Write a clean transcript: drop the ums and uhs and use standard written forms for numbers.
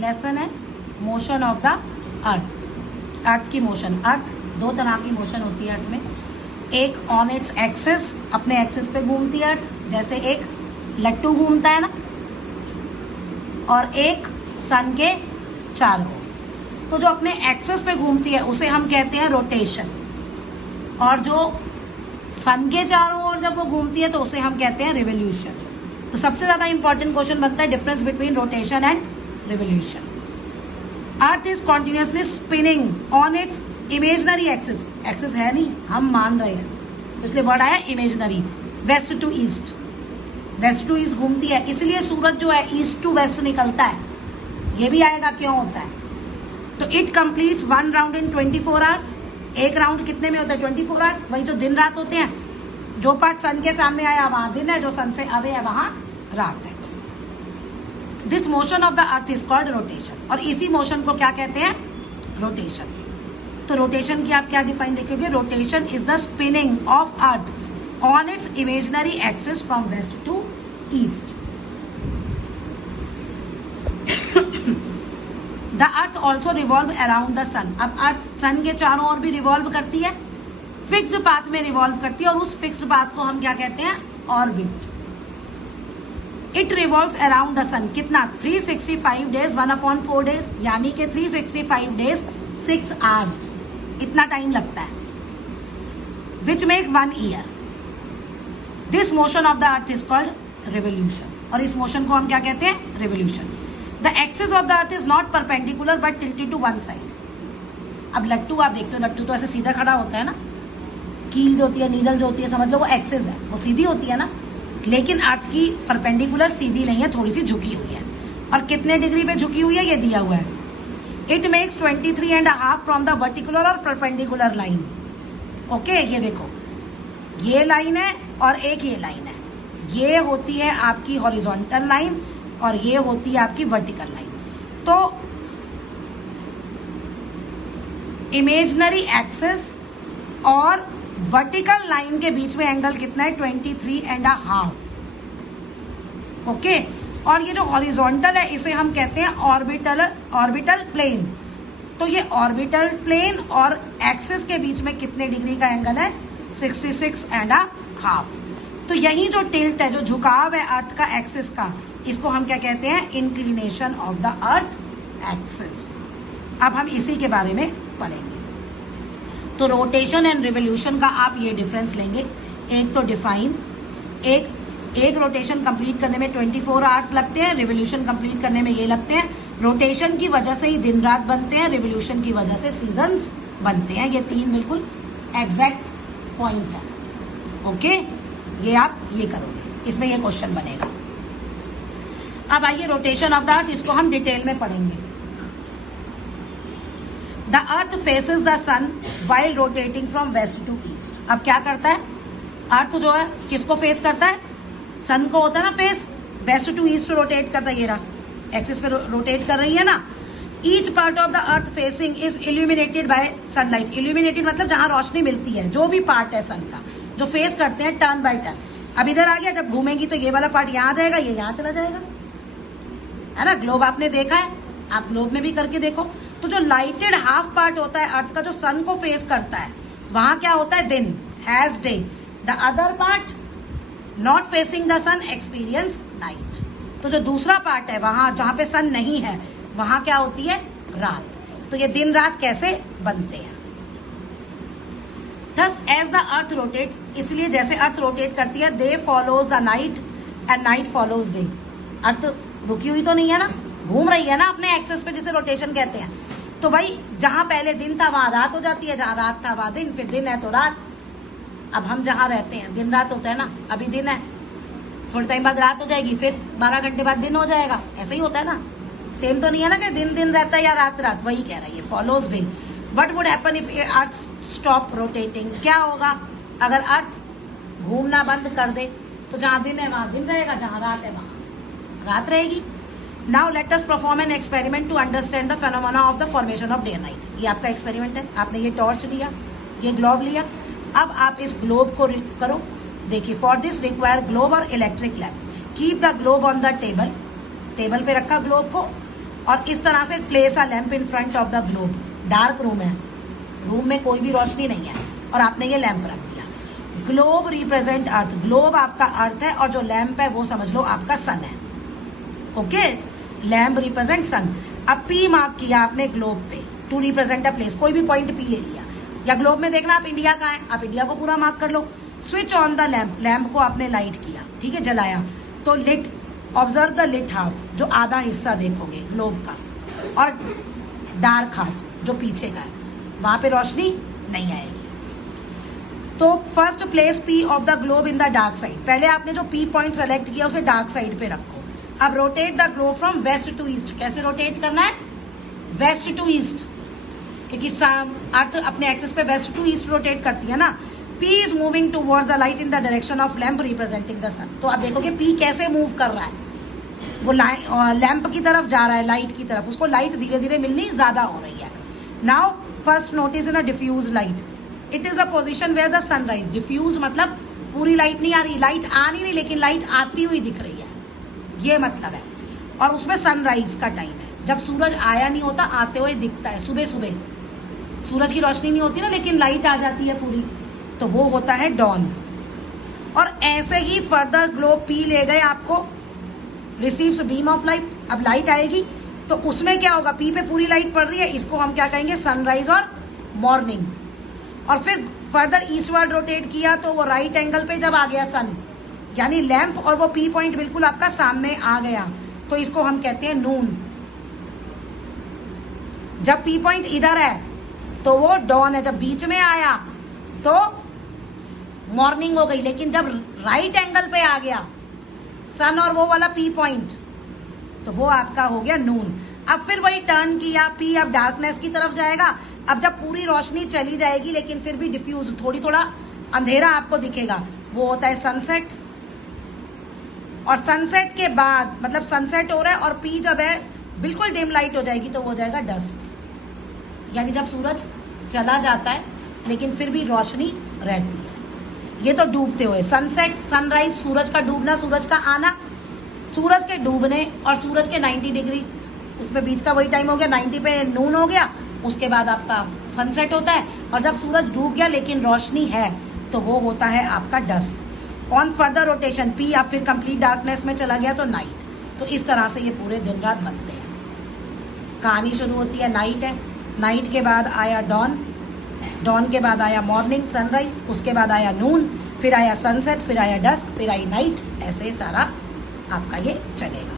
Lesson है motion of the अर्थ, अर्थ की motion. अर्थ दो तरह की मोशन होती है अर्थ में, एक ऑन इट्स एक्सिस, अपने एक्सिस पे घूमती है अर्थ, जैसे एक लट्टू घूमता है ना, और एक सन के चारों। तो जो अपने एक्सिस पे घूमती है उसे हम कहते हैं रोटेशन, और जो सन के चारों ओर जब वो घूमती है तो उसे हम कहते हैं रिवोल्यूशन। तो सबसे ज्यादा इंपॉर्टेंट क्वेश्चन बनता है difference between rotation and revolution. Earth is continuously spinning on its imaginary axis, axis है नहीं, हम मान रहे हैं, इसलिए वर्ड आया imaginary. West to east, west to east घूमती है, इसलिए सूरज जो है ईस्ट टू वेस्ट निकलता है, ये भी आएगा क्यों होता है। तो it completes one round in 24 hours, एक राउंड कितने में होता है 24 आवर्स, वही जो दिन रात होते हैं, जो पार्ट सन के सामने आया वहां दिन है, जो सन से अवे है वहां रात है। This motion of the earth is called rotation, और इसी मोशन को क्या कहते हैं, रोटेशन। तो रोटेशन की आप क्या डिफाइन देखोगे, rotation is the spinning of earth on its imaginary axis from west to east. The earth also revolve around the sun, अब अर्थ सन के चारों ओर भी रिवॉल्व करती है, फिक्स्ड पाथ में रिवॉल्व करती है, और उस फिक्स्ड पाथ को हम क्या कहते हैं, orbit. It revolves around the sun कितना, 365 डेज 1/4 डेज, यानी कि 365 डेज 6 आवर्स, इतना टाइम लगता है, which make 1 year. This motion of the earth is called revolution, और इस मोशन को हम क्या कहते हैं, revolution. The axis of the earth is not perpendicular but tilted to one side. अब लट्टू आप देखते हो, लट्टू तो ऐसे सीधा खड़ा होता है ना, कील जो होती है, नीडल जो होती है, समझ लो वो एक्सिस है, वो सीधी होती है ना, लेकिन अर्थ की परपेंडिकुलर सीधी नहीं है, थोड़ी सी झुकी हुई है, और कितने डिग्री पे झुकी हुई है ये दिया हुआ है। इट मेक्स 23.5 फ्रॉम द वर्टिकुलर और परपेंडिकुलर लाइन। ओके, ये देखो, ये लाइन है और एक ये लाइन है, ये होती है आपकी हॉरिजॉन्टल लाइन और ये होती है आपकी वर्टिकल लाइन। तो इमेजनरी एक्सिस और वर्टिकल लाइन के बीच में एंगल कितना है, 23.5। ओके, और ये जो हॉरिजॉन्टल है इसे हम कहते हैं ऑर्बिटल प्लेन। तो ये ऑर्बिटल प्लेन और एक्सिस के बीच में कितने डिग्री का एंगल है, 66.5। तो यही जो टिल्ट है, जो झुकाव है अर्थ का एक्सिस का, इसको हम क्या कहते हैं, inclination of the earth axis. अब हम इसी के बारे में पढ़ेंगे। तो रोटेशन एंड रिवोल्यूशन का आप ये डिफरेंस लेंगे, एक तो डिफाइन, एक रोटेशन कंप्लीट करने में 24 आवर्स लगते हैं, रिवोल्यूशन कंप्लीट करने में ये लगते हैं। रोटेशन की वजह से ही दिन रात बनते हैं, रिवोल्यूशन की वजह से सीजन्स बनते हैं। ये 3 बिल्कुल एग्जैक्ट पॉइंट है। ओके, ये आप ये करोगे, इसमें ये क्वेश्चन बनेगा। अब आइए रोटेशन ऑफ द अर्थ, इसको हम डिटेल में पढ़ेंगे। The earth faces the sun while rotating from west to east. अब क्या करता है अर्थ, जो है किसको फेस करता है, सन को होता है ना face, west to east rotate करता है, ये रहा एक्सिस पे रोटेट कर रही है ना। Each part of the earth facing is illuminated by sunlight. Illuminated मतलब जहां रोशनी मिलती है, जो भी पार्ट है सन का जो फेस करते हैं टर्न बाय टर्न। अब इधर आ गया, जब घूमेंगी तो ये वाला पार्ट यहाँ आ जाएगा, ये यहाँ चला जाएगा, है ना। ग्लोब आपने देखा है, आप ग्लोब में भी करके देखो। तो जो लाइटेड हाफ पार्ट होता है अर्थ का, जो सन को फेस करता है, वहां क्या होता है, दिन, has day. The other part not facing the sun experience night. तो जो दूसरा पार्ट है, वहां जहां पे सन नहीं है, वहां क्या होती है, रात। तो ये दिन रात कैसे बनते हैं। Thus, as the earth rotates, इसलिए जैसे अर्थ रोटेट करती है, day follows the night and night follows day। अर्थ रुकी हुई तो नहीं है ना, घूम रही है ना अपने एक्सेस पे, जिसे रोटेशन कहते हैं। तो भाई जहां पहले दिन था वहां रात हो जाती है, जहां रात था वहां दिन, फिर दिन है तो रात। अब हम जहां रहते हैं दिन रात होता है ना, अभी दिन है, थोड़े टाइम बाद रात हो जाएगी, फिर 12 घंटे बाद दिन हो जाएगा, ऐसे ही होता है ना। सेम तो नहीं है ना कि दिन दिन रहता है या रात रात, वही कह रही है, follows day. What would happen if earth stop rotating. क्या होगा अगर अर्थ घूमना बंद कर दे, तो जहां दिन है वहां दिन रहेगा, जहां रात है वहां रात रहेगी। Now let us perform an experiment to understand the phenomena of the formation of day and night. ये आपका एक्सपेरिमेंट है, आपने ये टॉर्च लिया, ये ग्लोब लिया, अब आप इस ग्लोब को करो। देखिए, फॉर दिस रिक्वायर ग्लोब और electric lamp. Keep the globe on the table, table पे रखा ग्लोब को, और इस तरह से place a lamp in front of the globe. Dark room है, रूम में कोई भी रोशनी नहीं है और आपने ये लैंप रख दिया। ग्लोब रिप्रेजेंट अर्थ, ग्लोब आपका अर्थ है और जो लैंप है वो समझ लो आपका सन है। ओके, लैंप रिप्रेजेंट सन। अब पी मार्क किया आपने ग्लोब पे टू रिप्रेजेंट अ प्लेस, कोई भी पॉइंट पी ले लिया, या ग्लोब में देखना आप इंडिया का है, आप इंडिया को पूरा मार्क कर लो। Switch on the lamp, lamp को आपने लाइट किया, ठीक है, जलाया, तो lit, observe the lit half, जो आधा हिस्सा देखोगे ग्लोब का, और डार्क हाफ जो पीछे का है, वहां पे रोशनी नहीं आएगी। तो first place P of the globe in the dark side, पहले आपने जो पी पॉइंट सेलेक्ट किया उसे डार्क साइड पे रखो। अब rotate the globe from west to east, कैसे रोटेट करना है, वेस्ट टू ईस्ट, क्योंकि अर्थ अपने एक्सेस पे वेस्ट टू ईस्ट रोटेट करती है ना। P is moving towards the light in the direction of lamp representing the sun. तो आप देखोगे P कैसे मूव कर रहा है, वो लैंप की तरफ जा रहा है, लाइट की तरफ, उसको लाइट धीरे धीरे मिलनी ज्यादा हो रही है। Now first notice in a diffuse light, it is the position where the sunrise, diffuse मतलब पूरी लाइट नहीं आ रही, लाइट आ नहीं रही लेकिन लाइट आती हुई दिख रही है, ये मतलब है। और उसमें सनराइज का टाइम है, जब सूरज आया नहीं होता, आते हुए दिखता है, सुबह सुबह सूरज की रोशनी नहीं होती ना लेकिन लाइट आ जाती है पूरी, तो वो होता है डॉन। और ऐसे ही फर्दर ग्लोब पी ले गए आपको, रिसीव्स बीम ऑफ लाइट, अब लाइट आएगी तो उसमें क्या होगा, पी पे पूरी लाइट पड़ रही है, इसको हम क्या कहेंगे, सनराइज और मॉर्निंग। और फिर फर्दर ईस्टवर्ड रोटेट किया तो वो राइट एंगल पे जब आ गया सन, यानी लैंप और वो पी पॉइंट बिल्कुल आपका सामने आ गया, तो इसको हम कहते हैं नून। जब पी पॉइंट इधर है तो वो डॉन है, जब बीच में आया तो मॉर्निंग हो गई, लेकिन जब राइट एंगल पे आ गया सन और वो वाला पी पॉइंट, तो वो आपका हो गया नून। अब फिर वही टर्न किया, पी अब डार्कनेस की तरफ जाएगा। अब जब पूरी रोशनी चली जाएगी लेकिन फिर भी डिफ्यूज, थोड़ा अंधेरा आपको दिखेगा, वो होता है सनसेट। और सनसेट के बाद मतलब सनसेट हो रहा है और पी जब है बिल्कुल डिम लाइट हो जाएगी तो वो हो जाएगा डस्क, यानी जब सूरज चला जाता है लेकिन फिर भी रोशनी रहती है। ये तो डूबते हुए, सनसेट, सनराइज, सूरज का डूबना, सूरज का आना, सूरज के डूबने और सूरज के 90 डिग्री, उसमें बीच का वही टाइम हो गया, 90 पे नून हो गया, उसके बाद आपका सनसेट होता है। और जब सूरज डूब गया लेकिन रोशनी है तो वो होता है आपका dusk. On further rotation P अब फिर कंप्लीट डार्कनेस में चला गया तो नाइट। तो इस तरह से ये पूरे दिन रात बनते हैं। कहानी शुरू होती है, नाइट है, नाइट के बाद आया डॉन, डॉन के बाद आया मॉर्निंग, सनराइज, उसके बाद आया नून, फिर आया सनसेट, फिर आया डस्क, फिर आई नाइट, ऐसे सारा आपका ये चलेगा।